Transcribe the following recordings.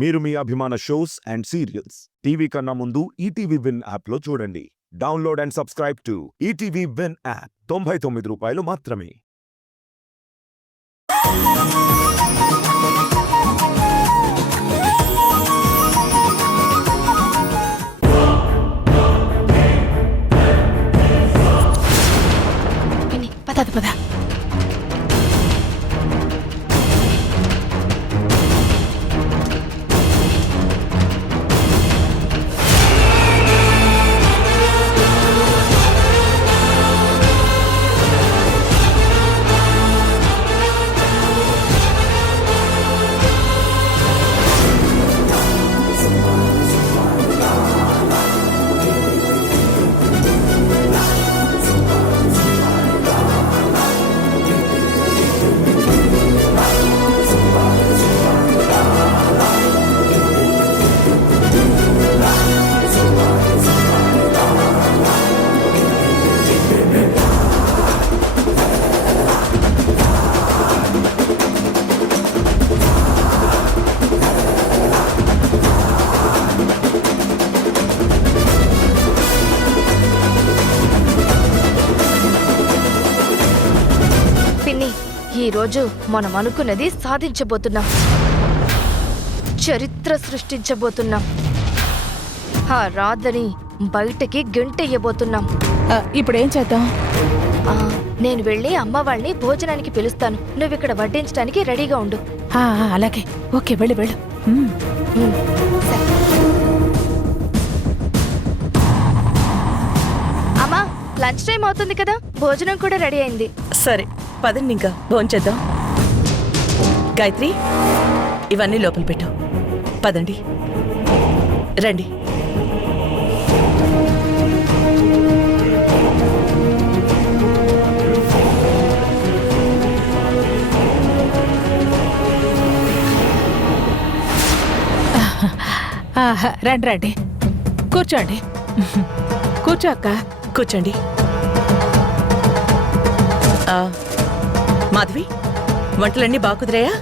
మీరు మీ అభిమాన shows and serials TV కన్నా ముందు ఈటీవీ విన్ యాప్లో చూడండి. Download and subscribe to ETV win app. 99 రూపాయలు మాత్రమే. పద ఈ రోజు మనం అనుకున్నది సాధించబోతున్నాం. చరిత్ర సృష్టించబోతున్నాం. ఆ రాధని బయటకి గెంటెయ్యబోతున్నాం. ఇప్పుడేం చేద్దాం? నేను వెళ్ళి అమ్మ వాళ్ళని భోజనానికి పిలుస్తాను. నువ్వు ఇక్కడ వడ్డించడానికి రెడీగా ఉండు. అలాగే. ఓకే, వెళ్ళు వెళ్ళు. అమ్మా, లంచ్ టైం అవుతుంది కదా, భోజనం కూడా రెడీ అయింది. సరే పదండి, ఇంకా భోంచేద్దాం. గాయత్రి, ఇవన్నీ లోపల పెట్టు. పదండి, రండి. రండి రండి, కూర్చోండి. కూర్చో అక్క. కూర్చోండి. మాధవి, వంటలన్నీ బాగా కుదిరాయా?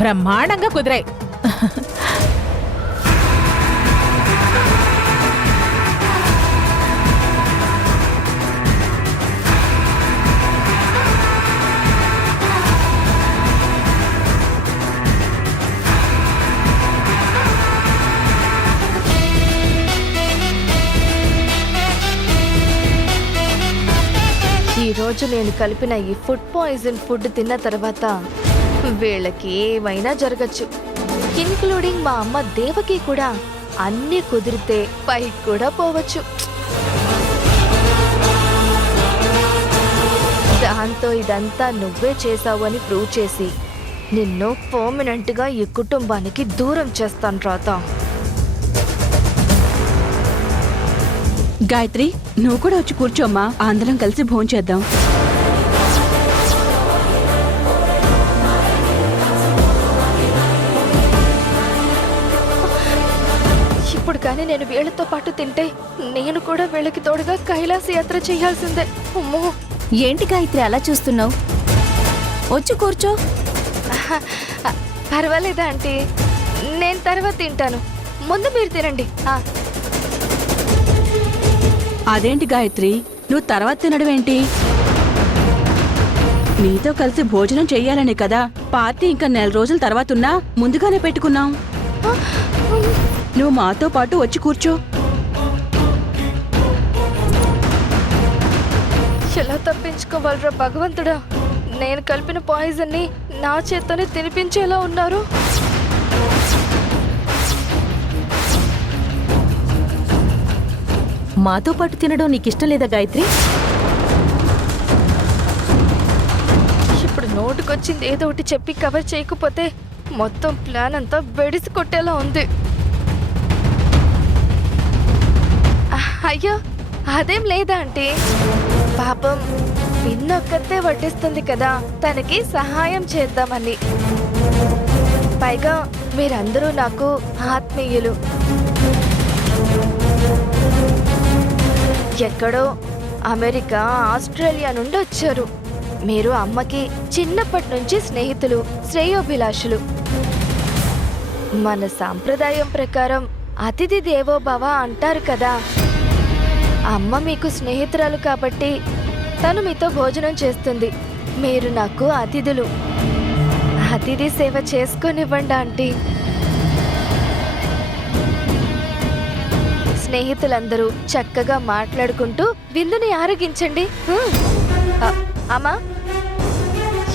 బ్రహ్మాండంగా కుదిరాయి. ఈ రోజు నేను కలిపిన ఈ ఫుడ్ పాయిజన్ ఫుడ్ తిన్న తర్వాత వీళ్ళకి ఏమైనా జరగచ్చు, ఇన్క్లూడింగ్ మా అమ్మ దేవకి కూడా. అన్నీ కుదిరితే పైకి కూడా పోవచ్చు. దాంతో ఇదంతా నువ్వే చేసావు అని ప్రూవ్ చేసి నిన్ను పర్మనెంట్ గా ఈ కుటుంబానికి దూరం చేస్తాను రాత. గాయత్రి, నువ్వు కూడా వచ్చి కూర్చోమ్మా, అందరం కలిసి భోంచేద్దాం. ఇప్పుడు కానీ నేను వీళ్ళతో పాటు తింటే నేను కూడా వీళ్ళకి తోడుగా కైలాస యాత్ర చేయాల్సిందే. అమ్మో, ఏంటి గాయత్రి అలా చూస్తున్నావు? వచ్చి కూర్చో. పర్వాలేదా ఆంటీ, నేను తర్వాత తింటాను, ముందు మీరు తినండి. అదేంటి గాయత్రి, నువ్వు తర్వాత తినడం ఏంటి? నీతో కలిసి భోజనం చెయ్యాలనే కదా పార్టీ ఇంకా 4 రోజుల తర్వాత ఉన్నా ముందుగానే పెట్టుకున్నాం. నువ్వు మాతో పాటు వచ్చి కూర్చో. ఎలా తప్పించుకోవాలరా భగవంతుడా, నేను కలిపిన పాయిజన్ ని నా చేత్తోనే తినిపించేలా ఉన్నారు. మాతో పాటు తినడం నీకిష్టం లేదా గాయత్రి? ఇప్పుడు నోటుకొచ్చింది ఏదో ఒకటి చెప్పి కవర్ చేయకపోతే మొత్తం ప్లాన్ అంతా బెడిసి కొట్టేలా ఉంది. అయ్యో, అదేం లేదా అంటే పాపం పిన్నొక్కతే వడ్డిస్తుంది కదా, తనకి సహాయం చేద్దామని. పైగా మీరందరూ నాకు ఆత్మీయులు. ఎక్కడో అమెరికా, ఆస్ట్రేలియా నుండి వచ్చారు. మీరు అమ్మకి చిన్నప్పటి నుంచి స్నేహితులు, శ్రేయోభిలాషులు. మన సాంప్రదాయం ప్రకారం అతిథి దేవో భవ అంటారు కదా. అమ్మ మీకు స్నేహితురాలు కాబట్టి తను మీతో భోజనం చేస్తుంది. మీరు నాకు అతిథులు. అతిథి సేవ చేసుకొనివ్వండి ఆంటీ. స్నేహితులందరూ చక్కగా మాట్లాడుకుంటూ విందుని ఆరగించండి. అమ్మా,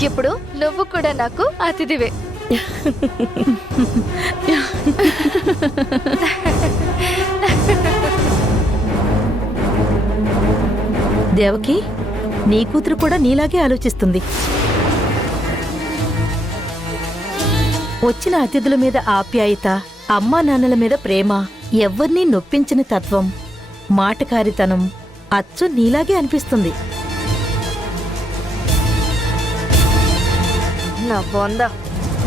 ఇప్పుడు నువ్వు కూడా నాకు అతిథివే. దేవకి, నీ కూతురు కూడా నీలాగే ఆలోచిస్తుంది. వచ్చిన అతిథుల మీద ఆప్యాయత, అమ్మా నాన్నల మీద ప్రేమ, ఎవ్వరినీ నొప్పించిన తత్వం, మాటకారితనం అచ్చు నీలాగే అనిపిస్తుంది. నా బొంద,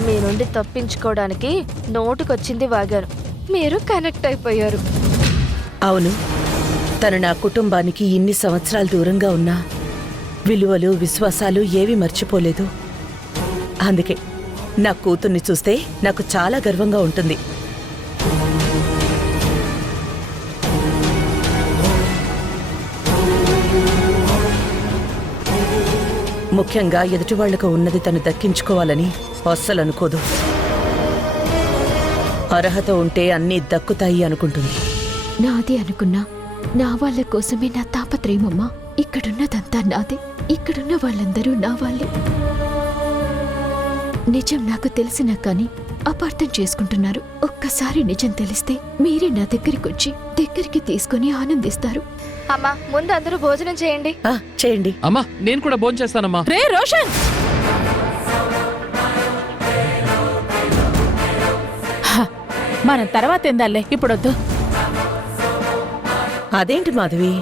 మీ నుండి తప్పించుకోవడానికి నోటుకొచ్చింది వాగాను. మీరు కనెక్ట్ అయిపోయారు. అవును, తను నా కుటుంబానికి ఇన్ని సంవత్సరాలు దూరంగా ఉన్నా విలువలు, విశ్వాసాలు ఏవీ మర్చిపోలేదు. అందుకే నా కూతుర్ని చూస్తే నాకు చాలా గర్వంగా ఉంటుంది. ముఖ్యంగా ఎదుటివాళ్లకు ఉన్నది తను దక్కించుకోవాలని అస్సలు అనుకోదు. అర్హత ఉంటే అన్నీ దక్కుతాయి అనుకుంటుంది. నాది అనుకున్నా నా వాళ్ళ కోసమే నా తాపత్రయమమ్మా. ఇక్కడున్నదంతా నాదే. ఇక్కడున్న వాళ్ళందరూ నా వాళ్ళే. నిజం నాకు తెలిసినా కానీ అపార్థం చేసుకుంటున్నారు. ఒక్కసారి నిజం తెలిస్తే మీరే నా దగ్గరికి తీసుకుని ఆనందిస్తారు. అమ్మా, ముందు అందరూ భోజనం చేయండి. చేయండి. అమ్మా, నేను కూడా భోజనం చేస్తానమ్మా. రే రోషన్, మనం తర్వాత ఎందాలే, ఇప్పుడొద్దు. అదేంటి మాధవి,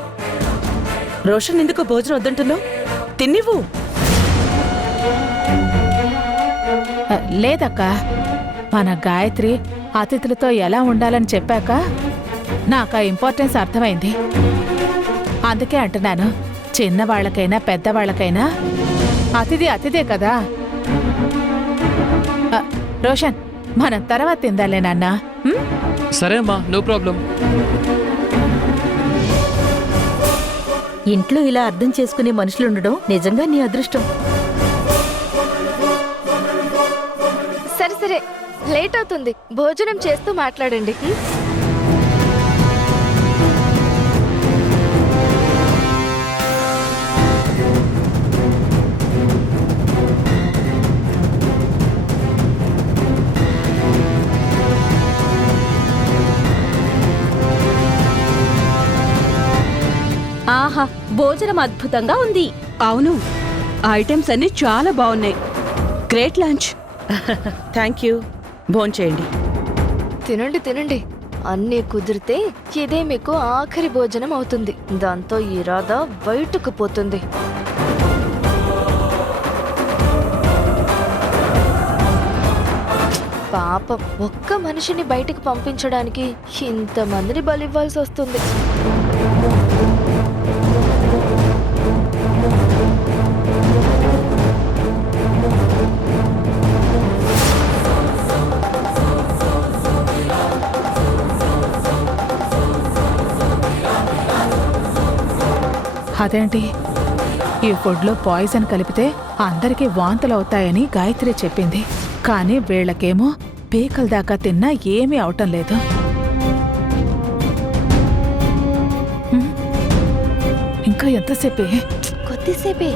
రోషన్ ఎందుకు భోజనం వద్దంటున్నావు? తిన్నివ్వు. లేదక్క, మన గాయత్రి అతిథులతో ఎలా ఉండాలని చెప్పాక నాకు ఆ ఇంపార్టెన్స్ అర్థమైంది. అందుకే అంటున్నాను, చిన్నవాళ్లకైనా పెద్దవాళ్లకైనా అతిథి అతిథే కదా. రోషన్, మనం తర్వాత తిందాలే నాన్న. సరే అమ్మా, నో ప్రాబ్లం. ఇంట్లో ఇలా అర్థం చేసుకునే మనుషులుండడం నిజంగా నీ అదృష్టం. సరే సరే, లేట్ అవుతుంది. భోజనం చేస్తూ మాట్లాడండి. ఆహా, భోజనం అద్భుతంగా ఉంది. అవును, ఐటమ్స్ అన్ని చాలా బాగున్నాయి. Great lunch. Thank you. భోంచేయండి. తినండి తినండి. అన్నీ కుదిరితే ఇదే మీకు ఆఖరి భోజనం అవుతుంది. దాంతో ఈ రాధ బయటకు పోతుంది. పాపం, ఒక్క మనిషిని బయటికి పంపించడానికి ఇంతమందిని బలివ్వాల్సి వస్తుంది. అదేంటి, ఈ ఫుడ్లో పాయిజన్ కలిపితే అందరికీ వాంతులవుతాయని గాయత్రి చెప్పింది. కానీ వీళ్ళకేమో పీకల దాకా తిన్నా ఏమీ అవటం లేదు. ఇంకా ఎంతసేపే? కొద్దిసేపే.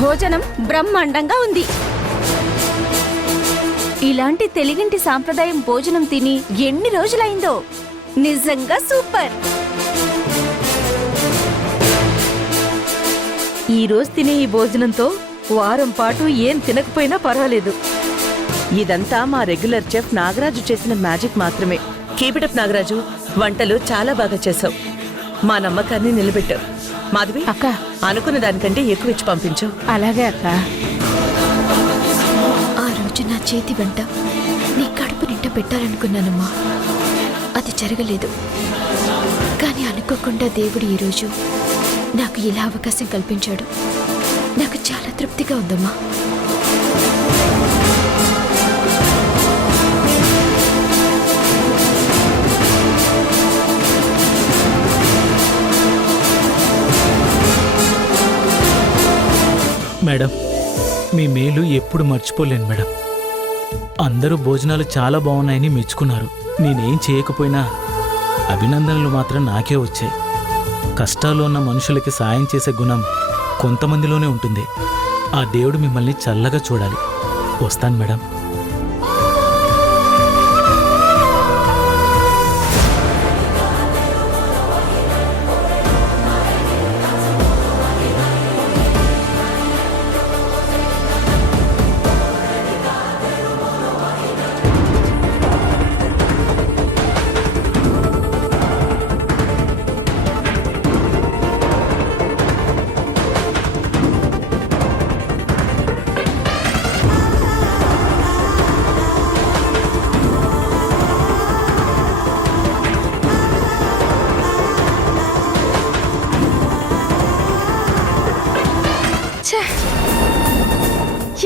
భోజనం బ్రహ్మాండంగా ఉంది. ఇలాంటి తెలుగింటి సాంప్రదాయం భోజనం తిని ఎన్ని రోజులైందో. నిజంగా సూపర్. ఈ రోజు తినే ఈ భోజనంతో వారం పాటు ఏం తినకపోయినా పర్వాలేదు. ఇదంతా మా రెగ్యులర్ చెఫ్ నాగరాజు చేసిన మ్యాజిక్ మాత్రమే. కీపిటప్ నాగరాజు, వంటలు చాలా బాగా చేసావు. మా నమ్మకాన్ని నిలబెట్టావు. మాధవి, అక్క అనుకున్న దానికంటే ఎక్కువ ఇచ్చి పంపించు. అలాగే అక్క. ఆ రోజు నా చేతి వెంట నీ కడుపు నింట పెట్టాలనుకున్నానమ్మా. అది జరగలేదు. కానీ అనుకోకుండా దేవుడు ఈరోజు నాకు ఇలా అవకాశం కల్పించాడు. నాకు చాలా తృప్తిగా ఉందమ్మా. మేడం, మీ మేలు ఎప్పుడు మర్చిపోలేను మేడం. అందరూ భోజనాలు చాలా బాగున్నాయని మెచ్చుకున్నారు. నేనేం చేయకపోయినా అభినందనలు మాత్రం నాకే వచ్చాయి. కష్టాల్లో ఉన్న మనుషులకి సాయం చేసే గుణం కొంతమందిలోనే ఉంటుంది. ఆ దేవుడు మిమ్మల్ని చల్లగా చూడాలి. వస్తాను మేడం.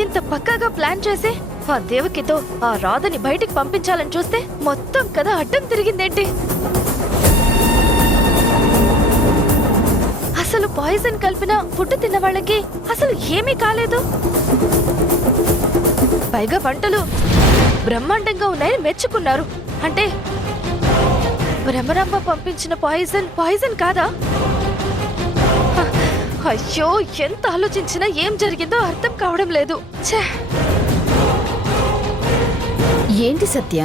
ఇంత పక్కాగా ప్లాన్ చేసి ఆ దేవకితో ఆ రాధని బయటికి పంపించాలని చూస్తే మొత్తం కథ అడ్డం తిరిగిందేంటి? అసలు పాయిజన్ కలిపిన ఫుడ్ తిన్న వాళ్ళకి అసలు ఏమీ కాలేదు. పైగా వంటలు బ్రహ్మాండంగా ఉన్నాయని మెచ్చుకున్నారు. అంటే భ్రమరాంబ పంపించిన పాయిజన్ కాదా? అయ్యో, ఎంత ఆలోచించినా ఏం జరిగిందో అర్థం కావడం లేదు. ఏంటి సత్య,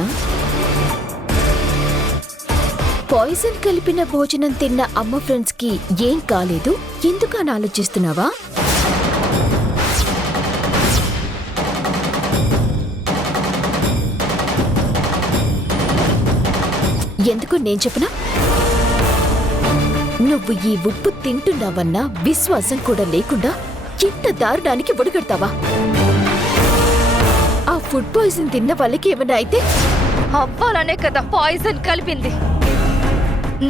పాయిజన్ కలిపిన భోజనం తిన్న అమ్మ ఫ్రెండ్స్ కి ఏం కాలేదు, ఎందుకు అని ఆలోచిస్తున్నావా? ఎందుకు నేను చెప్పనా? నువ్వు ఈ ఉప్పు తింటున్నావన్నా విశ్వాసం కూడా లేకుండా ఇంత దారుణానికి ఒడిగడతావా? ఆ ఫుడ్ పాయిజన్ తిన్న వాళ్ళకి ఏమైనా అయితే అవ్వాలనే కదా పాయిజన్ కలిపింది.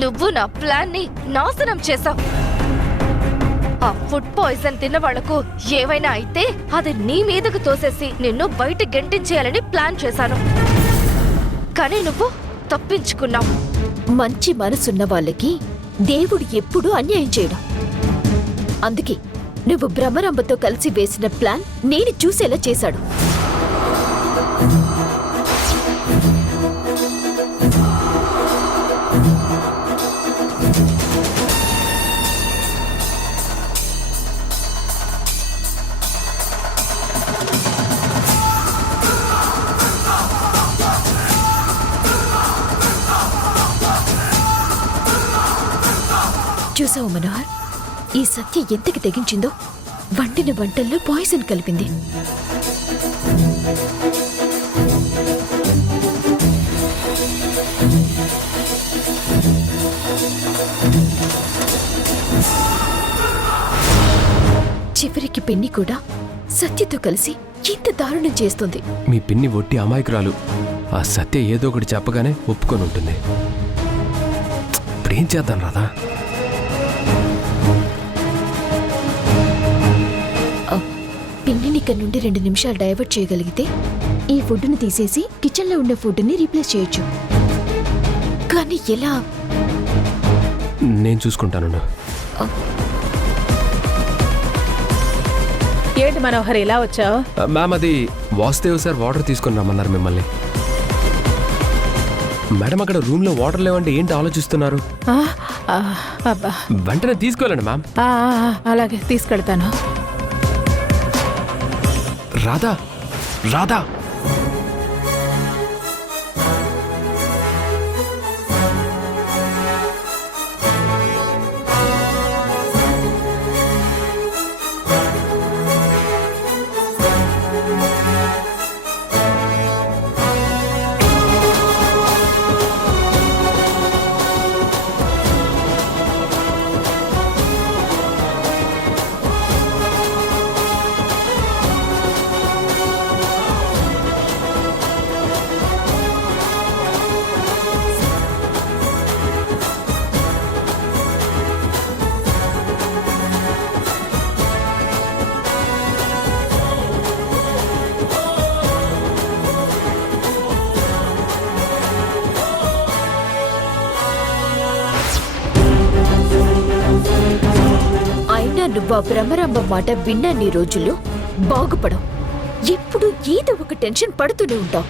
నువ్వు నా ప్లాన్ ని నాశనం చేశావు. ఆ ఫుడ్ పాయిజన్ తిన్న వాళ్లకు ఏవైనా అయితే అది నీ మీదకు తోసేసి నిన్ను బయట గెంటించేయాలని ప్లాన్ చేశాను. కానీ నువ్వు తప్పించుకున్నావు. మంచి మనసున్న వాళ్ళకి దేవుడు ఎప్పుడూ అన్యాయం చేయడం. అందుకే నువ్వు భ్రమరంబతో కలిసి వేసిన ప్లాన్ నేను చూసేలా చేశాడు. చూసావు మనోహర్, ఈ సత్య ఎంతకి తెగించిందో. వండిన వంటల్లో పాయిజన్ కలిపింది. చివరికి పిన్ని కూడా సత్యతో కలిసి ఇంత దారుణం చేస్తుంది. మీ పిన్ని ఒట్టి అమాయకురాలు. ఆ సత్య ఏదో ఒకటి చెప్పగానే ఒప్పుకొని ఉంటుంది. ఇప్పుడేం చేద్దాం రాదా? పిన్నిని ఇక్కడ నుండి 2 నిమిషాలు డైవర్ట్ చేయగలిగితే ఈ ఫుడ్ని తీసేసి కిచెన్లో ఉన్న ఫుడ్ని రీప్లేస్ చేయొచ్చు. కానీ ఎలా? నేను చూసుకుంటాను. ఏంటి మనోహర్ ఇలా వచ్చావు? మ్యామ్, అది వాసుదేవ్ సార్ వాటర్ తీసుకొని రమ్మన్నారు మిమ్మల్ని. మేడం, అక్కడ రూమ్ లో వాటర్ లేవంటే ఏంటి ఆలోచిస్తున్నారు? అబ్బా, వెంటనే తీసుకెళ్ళండి మ్యామ్. అలాగే తీసుకెళ్తాను. రాధా, రాధా, నువ్వు ఆ భ్రమరాంబ మాట విన్నన్ని రోజులు బాగుపడవు. ఎప్పుడు ఏదో ఒక టెన్షన్ పడుతూనే ఉంటావు.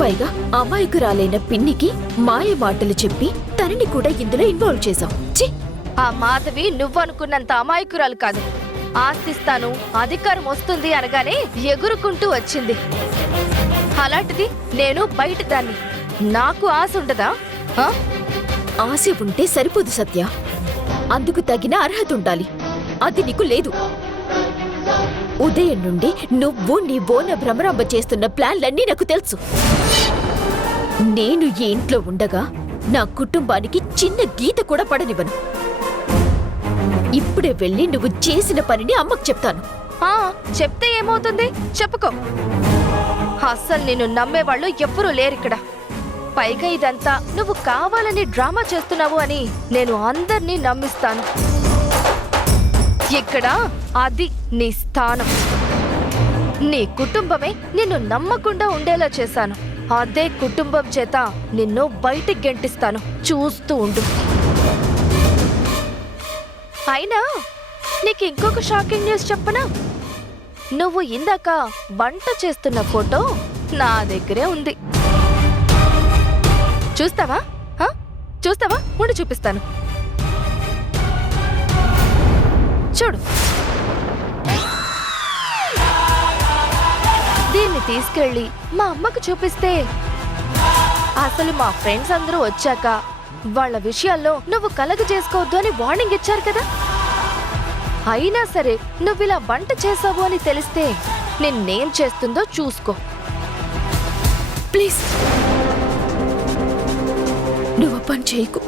పైగా అమాయకురాలైన పిన్నికి మాయ మాటలు చెప్పి తనని కూడా ఇందులో ఇన్వాల్వ్ చేశావు. ఛీ! ఆ మాధవి నువ్వనుకున్నంత అమాయకురాలు కాదు. ఆస్తిస్తాను, అధికారం వస్తుంది అనగానే ఎగురుకుంటూ వచ్చింది. అలాంటిది నేను బయట దాన్ని. నాకు ఆశ ఉండదా? ఆ? ఆశ ఉంటే సరిపోదు సత్య, అందుకు తగిన అర్హత ఉండాలి. అది నీకు లేదు. ఉదయం నుండి నువ్వు నీ బోన భ్రమరాంబ చేస్తున్న ప్లాన్లన్నీ నాకు తెలుసు. నేను ఈ ఇంట్లో ఉండగా నా కుటుంబానికి చిన్న గీత కూడా పడనివ్వను. ఇప్పుడే వెళ్ళి నువ్వు చేసిన పనిని అమ్మకు చెప్తాను. ఆ, చెప్తే ఏమవుతుంది? చెప్పుకో. అస్సలు నిన్ను నమ్మేవాళ్ళు ఎవ్వరూ లేరిక్కడ. పైగా ఇదంతా నువ్వు కావాలని డ్రామా చేస్తున్నావు అని నేను అందర్నీ నమ్మిస్తాను. ఇక్కడ అది నీ స్థానం. నీ కుటుంబమే నిన్ను నమ్మకుండా ఉండేలా చేశాను. అదే కుటుంబం చేత నిన్ను బయటికి గెంటిస్తాను. చూస్తూ ఉండు. అయినా నీకు ఇంకొక షాకింగ్ న్యూస్ చెప్పనా? నువ్వు ఇందాక వంట చేస్తున్న ఫోటో నా దగ్గరే ఉంది. చూస్తావా? చూస్తావా? ఉండి చూపిస్తాను. చూడు. దీన్ని తీసుకెళ్ళి మా అమ్మకు చూపిస్తే అసలు మా ఫ్రెండ్స్ అందరూ వచ్చాక వాళ్ళ విషయాల్లో నువ్వు కలగ చేసుకోవద్దు అని వార్నింగ్ ఇచ్చారు కదా. అయినా సరే నువ్విలా వంట చేసావు అని తెలిస్తే నిన్నేం చేస్తుందో చూసుకో. ప్లీజ్ నువ్వు పని చేయకు.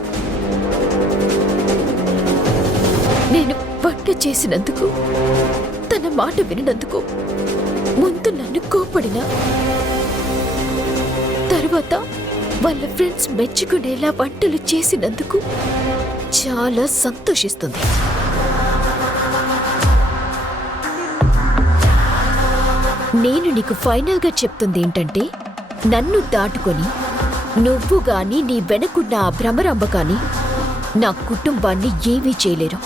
నేను వంట చేసినందుకు, తన మాట వినందుకు ముందు నన్ను కోపడినా తర్వాత వాళ్ళ ఫ్రెండ్స్ మెచ్చుకునేలా వంటలు చేసినందుకు చాలా సంతోషిస్తుంది. నేను నీకు ఫైనల్ గా చెప్తుంది ఏంటంటే, నన్ను దాటుకొని నువ్వు గాని నీ వెనకున్న ఆ భ్రమరాంబ కాని నా కుటుంబాన్ని ఏమీ చేయలేరు.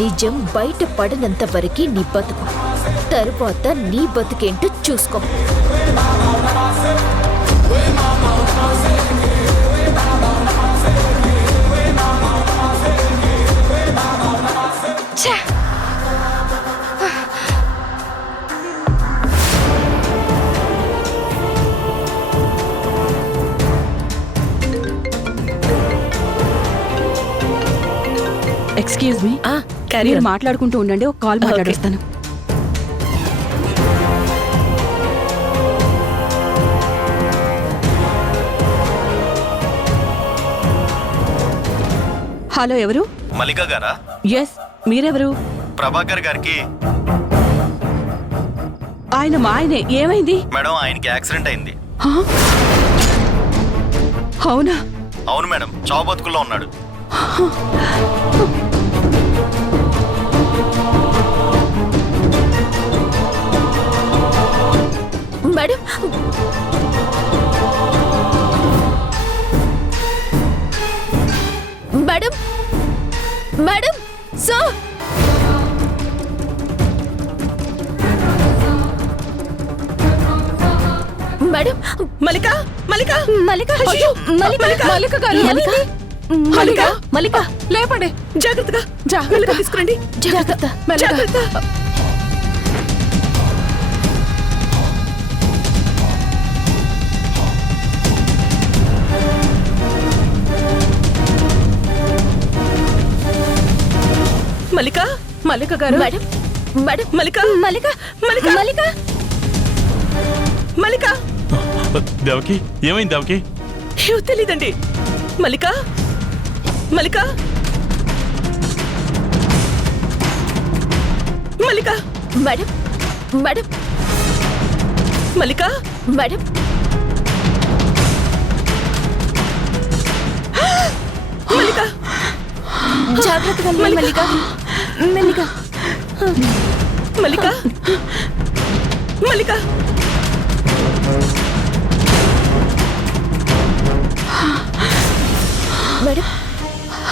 నిజం బయట పడనంత వరకే నీ బతుకు. తరువాత నీ బతుకేంటో చూసుకో. ఎక్స్క్యూజ్ మీ, carry మీరు on. మాట్లాడుకుంటూ ఉండండి, ఒక కాల్ మాట్లాడొస్తాను. హలో, ఎవరు? మల్లిక గారా? ఎస్, మీరెవరు? ప్రభాకర్ గారికి. ఆయన మా ఆయనే. ఏమైంది? మేడం, ఆయనకి యాక్సిడెంట్ అయింది. హా? అవునా? అవును మేడం, చావు బతుకుల్లో ఉన్నాడు. Madam, madam, madam, sir. Madam, Mallika Mallika Mallika, అయ్యో, మల్లిక, మల్లిక గారు, మల్లిక, మల్లిక, మల్లిక, లేపండి. జాగ్రత్తగా జాగ్రత్త. మెల్లగా తీసుకురండి. జాగ్రత్త. జాగ్రత్త. మల్లిక మల్లిక గారు, మేడం, మేడం, మల్లిక మల్లిక, మల్లిక మల్లిక. మల్లిక దేవకి, ఏమైంది దేవకి? ఏమో తెలీదండి. మల్లిక మల్లిక మల్లిక మేడం, మేడం, మల్లిక మేడం. మల్లిక జాగ్రత్తగా మల్లిక, మల్లిక, మల్లిక మల్లిక మేడం,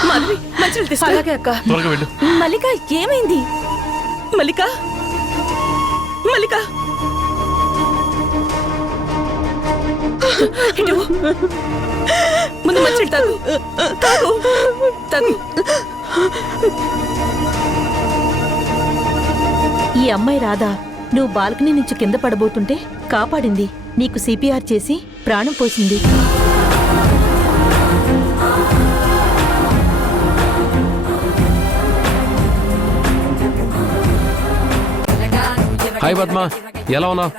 మాధవి మంచినీళ్ళు తీసుకో. అలాగే అక్క. త్వరగా వెళ్ళు. మల్లిక ఏమైంది? మల్లిక మల్లిక ఇటు. ముందు మంచినీళ్ళు తాగు. తాగు తాగు. ఈ అమ్మాయి రాధా నువ్వు బాల్కనీ నుంచి కింద పడబోతుంటే కాపాడింది. నీకు సిపిఆర్ చేసి ప్రాణం పోసింది. హాయ్ పద్మ, ఎలా ఉన్నావు?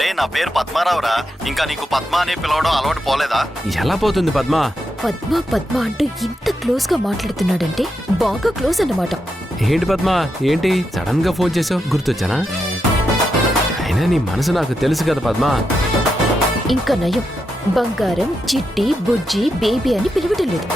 రే నా పేరు పద్మారావురా. ఇంకా నీకు పద్మ అని పిలవడం అలవాటు పోలేదా? ఎలా పోతుంది పద్మ? పద్మ పద్మ అంటూ ఇంత క్లోజ్ గా మాట్లాడుతున్నాడంటే బాగా క్లోజ్ అన్నమాట. ఏంటి పద్మ, ఏంటి సడన్ గా ఫోన్ చేసావు? గుర్తొచ్చానా? అయినా నీ మనసు నాకు తెలుసు కదా పద్మ. ఇంకా నయం, బంగారం, చిట్టి, బుజ్జి, బేబీ అని పిలవటం లేదు.